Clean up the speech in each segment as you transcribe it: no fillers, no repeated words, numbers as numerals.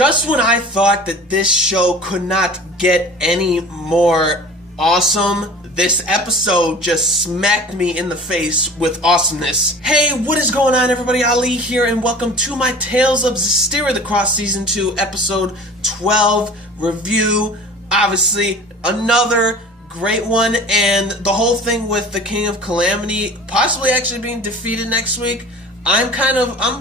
Just when I thought that this show could not get any more awesome, this episode just smacked me in the face with awesomeness. Hey, what is going on, everybody? Ali here, and welcome to my Tales of Zestiria the X Season 2, Episode 12 review. Obviously, another great one, and the whole thing with the King of Calamity possibly actually being defeated next week, I'm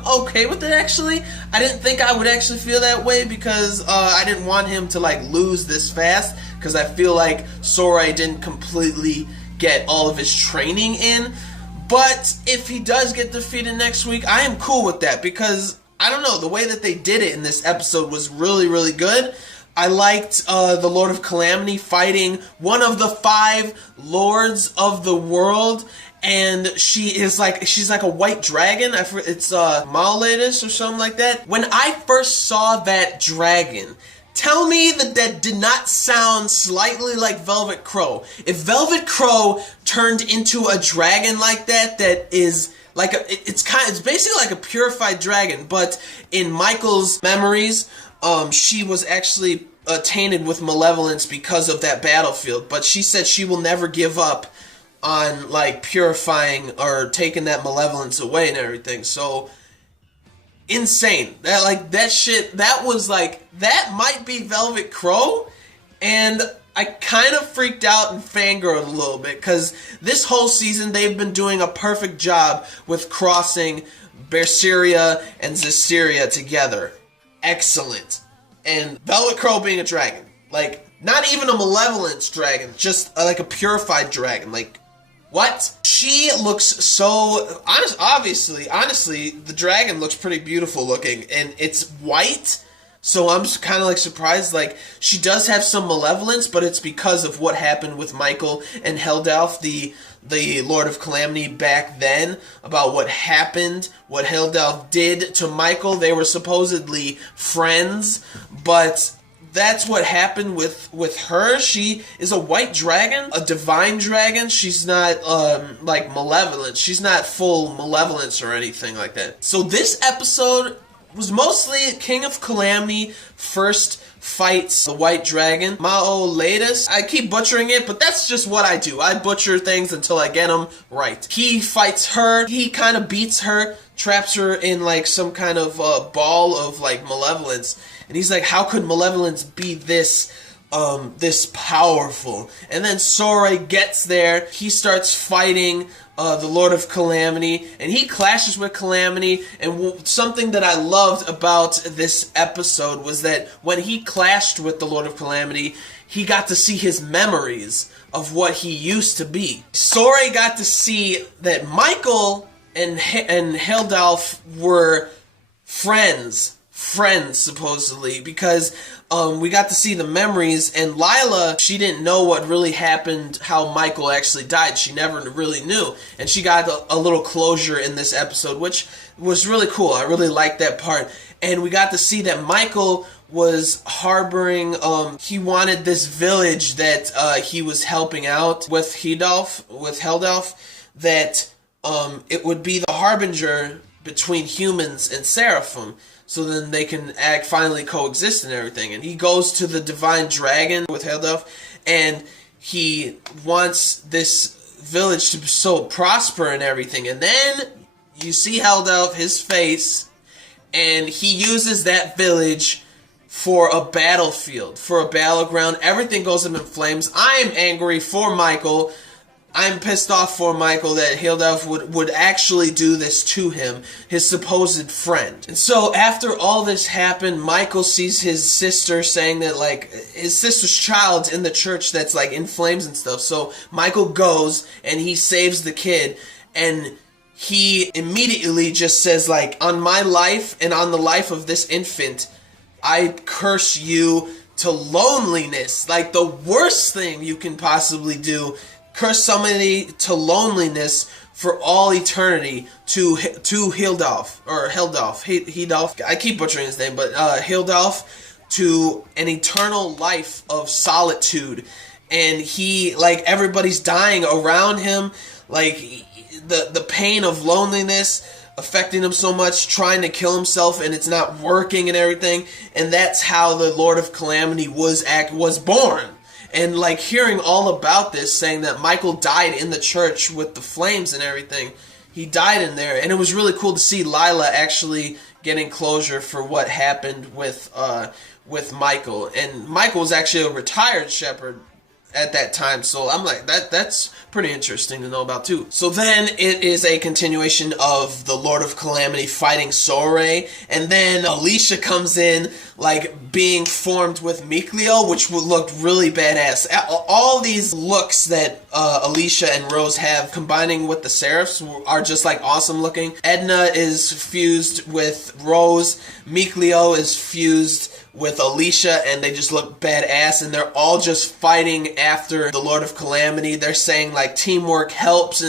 okay with it, actually. I didn't think I would actually feel that way because I didn't want him to lose this fast, because I feel like Sora didn't completely get all of his training in. But if he does get defeated next week, I am cool with that, because I don't know, the way that they did it in this episode was really, really good. I liked the Lord of Calamity fighting one of the 5 lords of the world, and she's like a white dragon. It's Mauletus or something like that. When I first saw that dragon, tell me that did not sound slightly like Velvet Crowe. If Velvet Crowe turned into a dragon like that is like it's basically like a purified dragon, but in Michael's memories, she was actually tainted with malevolence because of that battlefield. But she said she will never give up on purifying or taking that malevolence away and everything. So insane. That might be Velvet Crowe, and I kind of freaked out and fangirled a little bit, because this whole season they've been doing a perfect job with crossing Berseria and Zestiria together. Excellent. And Velvet Crowe being a dragon, not even a malevolence dragon, just a purified dragon, what? She looks so honestly, the dragon looks pretty beautiful looking, and it's white, so I'm just kind of surprised. She does have some malevolence, but it's because of what happened with Michael and Heldalf, the Lord of Calamity, back then, about what happened, what Heldalf did to Michael. They were supposedly friends, but that's what happened with her. She is a white dragon, a divine dragon. She's not malevolent. She's not full malevolence or anything like that. So this episode was mostly King of Calamity first fights the white dragon, Mauletus. I keep butchering it, but that's just what I do. I butcher things until I get them right. He fights her. He kind of beats her, traps her in some kind of ball of malevolence. And he's like, how could malevolence be this powerful? And then Sora gets there. He starts fighting the Lord of Calamity, and he clashes with Calamity. And something that I loved about this episode was that when he clashed with the Lord of Calamity, he got to see his memories of what he used to be. Sora got to see that Michael and Heldalf were friends supposedly, because we got to see the memories, and Lila, she didn't know what really happened, how Michael actually died. She never really knew, and she got a little closure in this episode, which was really cool. I really liked that part. And we got to see that Michael was harboring, he wanted this village that he was helping out with Heldalf, that it would be the harbinger between humans and Seraphim, so then they can finally coexist and everything. And he goes to the divine dragon with Heldalf, and he wants this village to so prosper and everything. And then you see Heldalf, his face, and he uses that village for a battlefield, for a battleground. Everything goes up in flames. I am angry for Michael. I'm pissed off for Michael that Heldalf would actually do this to him, his supposed friend. And so after all this happened, Michael sees his sister saying that, his sister's child's in the church that's, in flames and stuff. So Michael goes and he saves the kid, and he immediately just says, on my life and on the life of this infant, I curse you to loneliness. The worst thing you can possibly do. Curse somebody to loneliness for all eternity, to Heldalf. I keep butchering his name, but Heldalf, to an eternal life of solitude. And he, everybody's dying around him, the pain of loneliness, affecting him so much, trying to kill himself, and it's not working and everything. And that's how the Lord of Calamity was born. And like hearing all about this, saying that Michael died in the church with the flames and everything. He died in there, and it was really cool to see Lila actually getting closure for what happened with Michael. And Michael was actually a retired shepherd at that time, so I'm like, that's pretty interesting to know about too. So then it is a continuation of the Lord of Calamity fighting Soray, and then Alicia comes in like being formed with Mikleo, which would look really badass. All these looks that Alicia and Rose have combining with the Seraphs are just like awesome looking. Edna is fused with Rose, Mikleo is fused with Alicia, and they just look badass, and they're all just fighting after the Lord of Calamity. They're saying like teamwork helps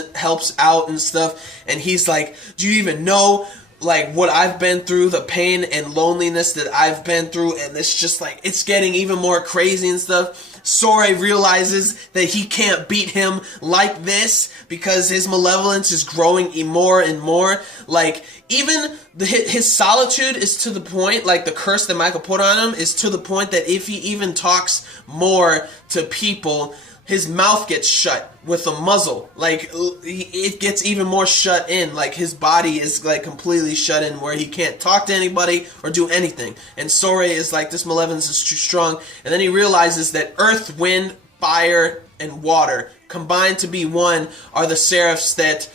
out and stuff, and he's like, do you even know like what I've been through, the pain and loneliness that I've been through? And it's just like, it's getting even more crazy and stuff. Soray realizes that he can't beat him like this because his malevolence is growing more and more. Like, even his solitude is to the point, like the curse that Michael put on him is to the point that if he even talks more to people, his mouth gets shut with a muzzle. Like, it gets even more shut in. Like, his body is like completely shut in where he can't talk to anybody or do anything. And Soray is like, this malevolence is too strong. And then he realizes that earth, wind, fire, and water combined to be one are the seraphs that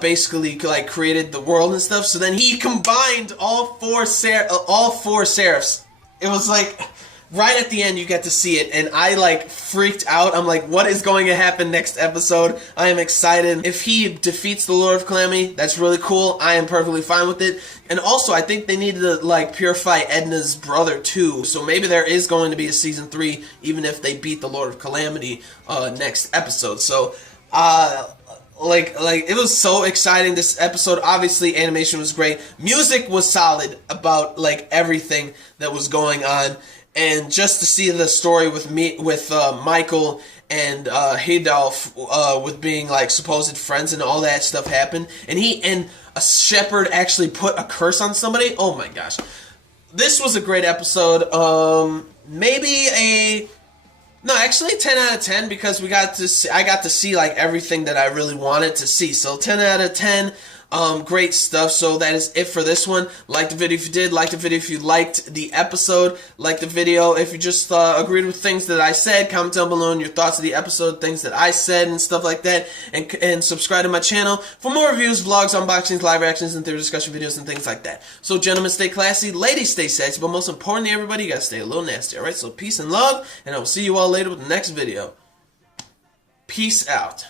basically like created the world and stuff. So then he combined all four seraphs. It was like, right at the end, you get to see it, and I, like, freaked out. I'm like, what is going to happen next episode? I am excited. If he defeats the Lord of Calamity, that's really cool. I am perfectly fine with it. And also, I think they needed to, like, purify Edna's brother, too. So maybe there is going to be a Season 3, even if they beat the Lord of Calamity next episode. So, like it was so exciting, this episode. Obviously, animation was great. Music was solid about, like, everything that was going on. And just to see the story with Michael and Hidalf with being like supposed friends and all that stuff happened, and a shepherd actually put a curse on somebody. Oh my gosh, this was a great episode. Actually 10 out of 10 because I got to see like everything that I really wanted to see. So 10 out of 10. Great stuff. So that is it for this one. Like the video if you did. Like the video if you liked the episode. Like the video if you just agreed with things that I said. Comment down below on your thoughts of the episode, things that I said and stuff like that. And subscribe to my channel for more reviews, vlogs, unboxings, live reactions, and theory discussion videos and things like that. So gentlemen, stay classy. Ladies, stay sexy. But most importantly, everybody, you gotta stay a little nasty. Alright, so peace and love. And I will see you all later with the next video. Peace out.